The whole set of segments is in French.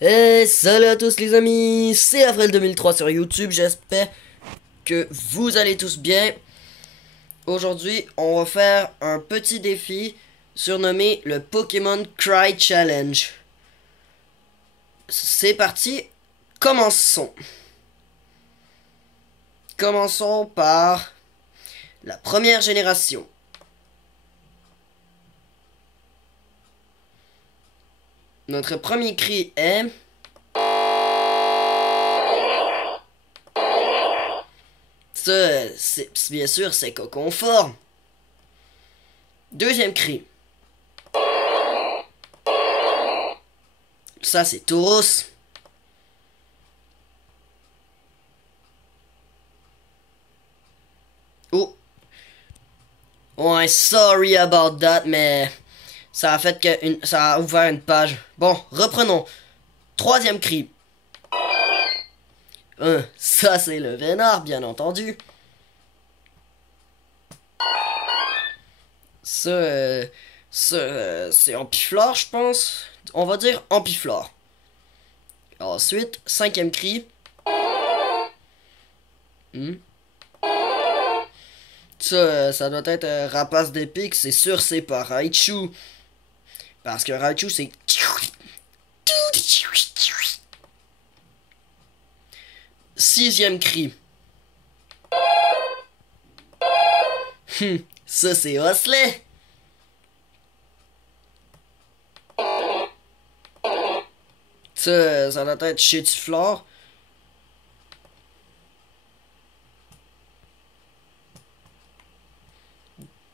Et salut à tous les amis, c'est Avril 2003 sur YouTube, j'espère que vous allez tous bien. Aujourd'hui, on va faire un petit défi surnommé le Pokémon Cry Challenge. C'est parti, commençons. Commençons par la première génération. Notre premier cri est... Ça, bien sûr, c'est Coconfort. Deuxième cri. Ça, c'est Tauros. Oh. Ouais, sorry about that, mais ça a fait que ça a ouvert une page. Bon, reprenons. Troisième cri. Ça, c'est le Vénard, bien entendu. Ça, c'est Ampiflore, je pense. On va dire Ampiflore. Ensuite, cinquième cri. Hmm. Ça doit être Rapace d'épique, c'est sûr, c'est pas Raichu. Parce que Raichu, c'est... Sixième cri. Ça, c'est Osley. Ça doit être Chétiflore.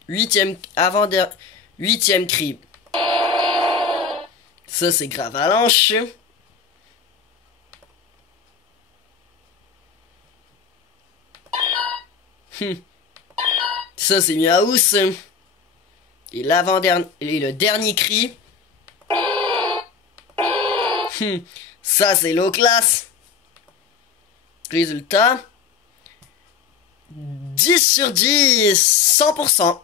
Huitième cri. Ça, c'est Gravalanche. Ça, c'est Miaous. Et le dernier cri. Ça, c'est low class. Résultat. 10/10. 100%.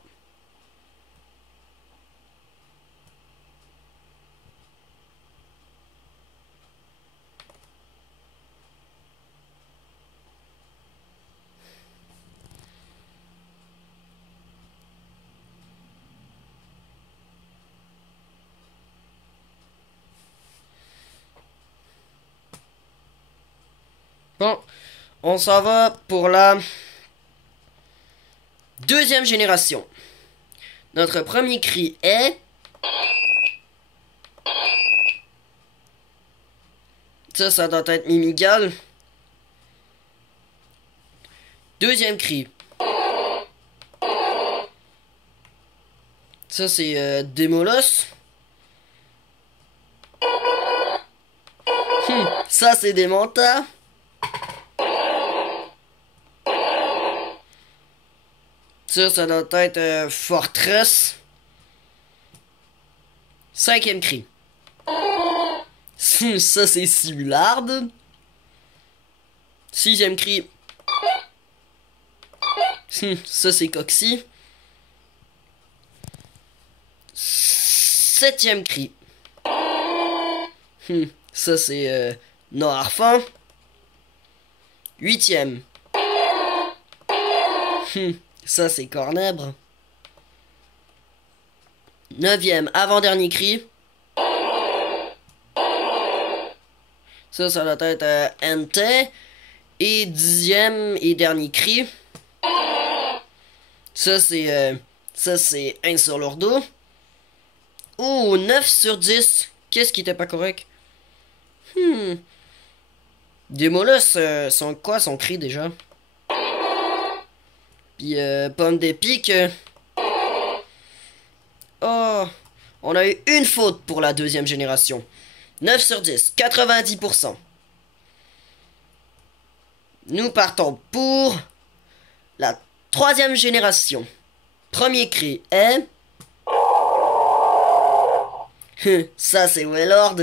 Bon, on s'en va pour la deuxième génération. Notre premier cri est... Ça doit être Mimigal. Deuxième cri. Ça, c'est Démolos. Ça, c'est Démenta. Ça doit être Fortress. Cinquième cri. Ça, c'est Simulard. Sixième cri. Ça, c'est Coxy. Septième cri. Ça, c'est Noirfan. Huitième. Ça, c'est Cornèbre. Neuvième, avant-dernier cri. Ça doit être Entei. Et dixième et dernier cri. Ça, c'est 1 sur l'ordo. Oh, 9/10. Qu'est-ce qui était pas correct? Des mollusques sont quoi son cri déjà? Puis pomme d'épique. Oh, on a eu une faute pour la deuxième génération. 9/10, 90%. Nous partons pour la troisième génération. Premier cri est... Ça, c'est Wailord.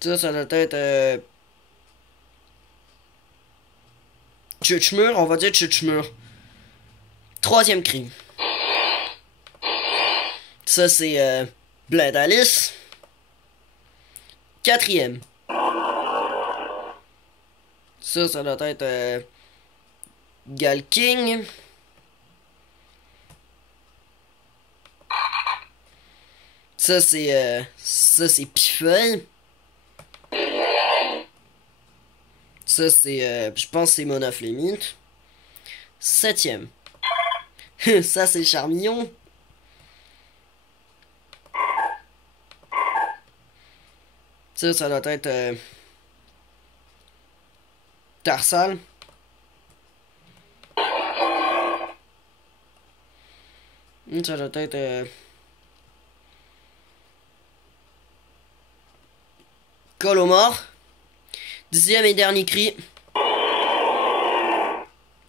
Ça doit être... Chuchmur, on va dire Chuchmur. Troisième cri. Ça, c'est Bled Alice. Quatrième. Ça doit être Galking. Ça, c'est Pifeuille. Ça, je pense que c'est Monoflémite. Septième. Ça, c'est Charmillon. Ça doit être Tarsal. Ça doit être Colomore. Dixième et dernier cri.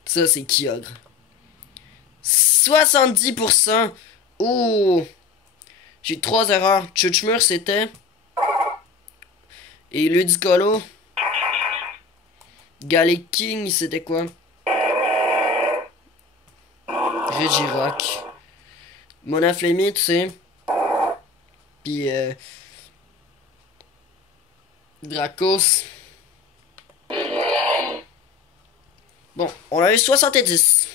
Ça, c'est Kyogre. 70%. Oh! J'ai 3 erreurs. Chuchmur, c'était. Et Ludicolo. Galeking, c'était quoi? Regirock. Monoflémite, c'est. Puis Dracos. Bon, on a eu 70.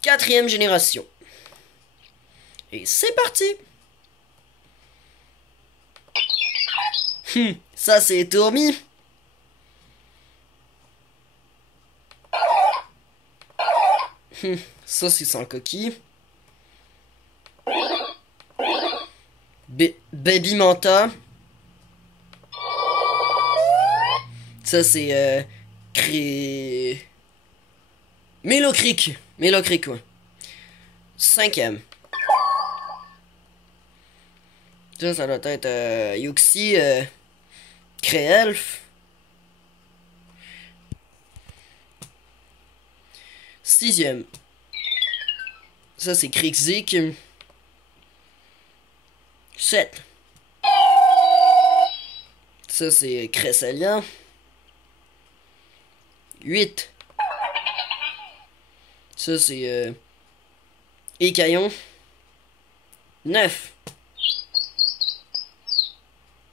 Quatrième génération. Et c'est parti. Ça c'est Tourmi. Ça c'est sans coquille. Baby Manta. Ça c'est Mélocric. Mélocric, ouais. Cinquième. Ça doit être Yuxi, Créelf. Sixième. Ça, c'est Krixik. 7. Ça, c'est Cresselia. 8. Ça, c'est Écaillon. 9.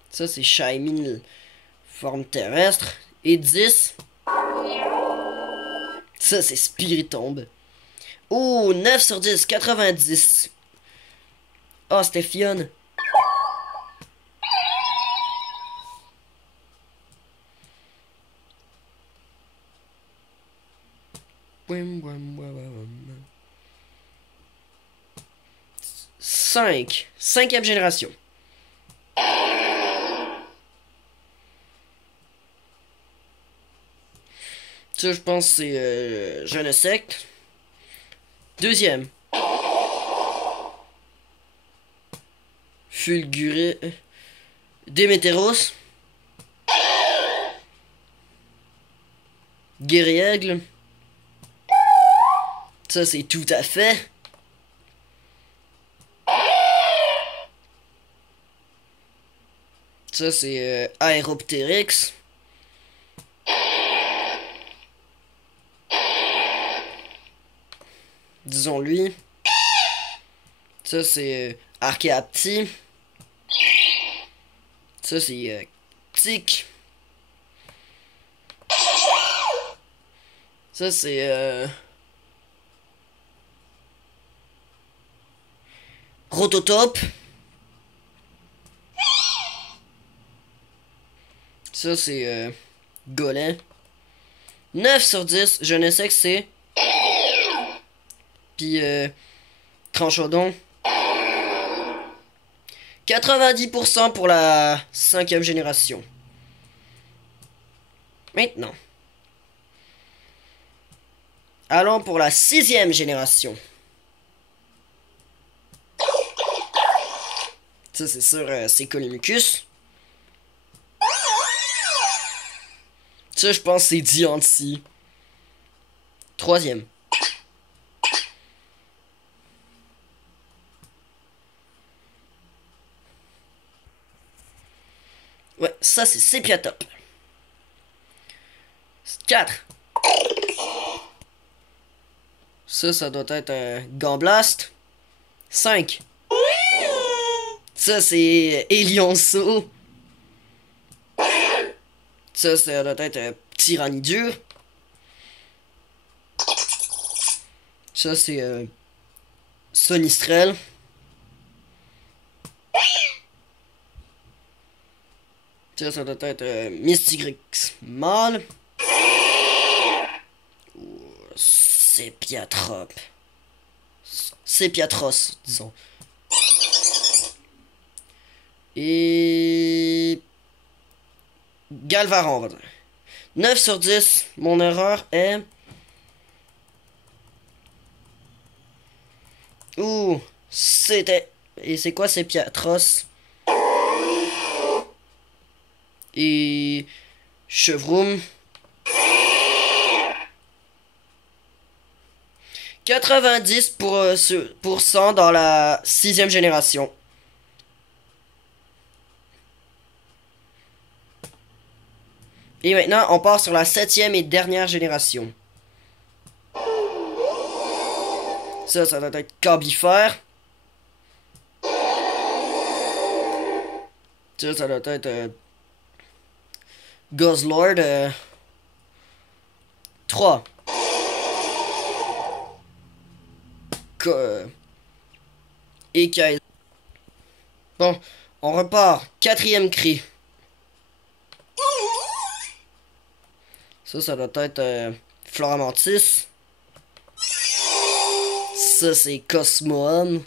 Ça, c'est Shaymin, forme terrestre. Et 10. Ça, c'est Spiritomb. Oh, 9 sur 10, 90. Oh, c'était Fionne. Cinquième génération. Ça, je pense que c'est Jeune Secte. Deuxième. Fulguré. Démétéros. Guerriègle. Ça, c'est tout à fait. Ça, c'est Aéroptérix. Disons-lui. Ça, c'est Archéapti. Ça, c'est Tic. Ça, c'est Rototope. Ça, c'est Golem. 9 sur 10. Je ne sais que c'est. Puis Tranchodon. 90% pour la 5e génération. Maintenant. Allons pour la 6e génération. Ça, c'est sûr, c'est Columbicus. Ça, je pense c'est Diancie. Troisième. Ouais, ça c'est Sepiatop. 4. Ça doit être un Gamblaste. 5. Ça c'est Elionceau. Ça doit être un Tyrannidur. Ça c'est Sonistrel. Ça doit être Mystigrix mâle. Sepiatrop. Sepiatros, disons. Et... Galvaron, on va dire. 9 sur 10. Mon erreur est... Ouh, c'était... Et c'est quoi Sepiatros? Et... Chevroum. 90% dans la 6e génération. Et maintenant, on part sur la 7e et dernière génération. Ça doit être Cambifère. Ça doit être Guzzlord. 3. Écaille. Bon, on repart. 4e cri. Ça doit être Floramantis. Ça, c'est Cosmoon.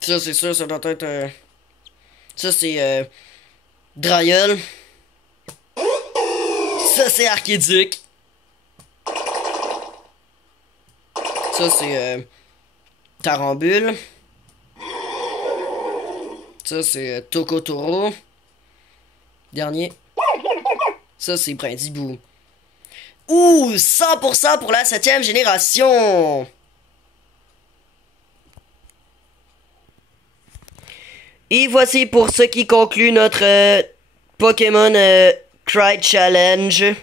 Ça, c'est sûr, ça doit être... ça, c'est Draeul. Ça, c'est Archiduc. Ça, c'est Tarambule. Ça, c'est Tokotoro. Dernier. Ça, c'est Brindibou. Ouh, 100% pour la 7e génération. Et voici pour ce qui conclut notre Pokémon Cry Challenge.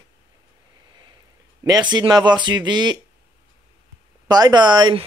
Merci de m'avoir suivi. Bye bye.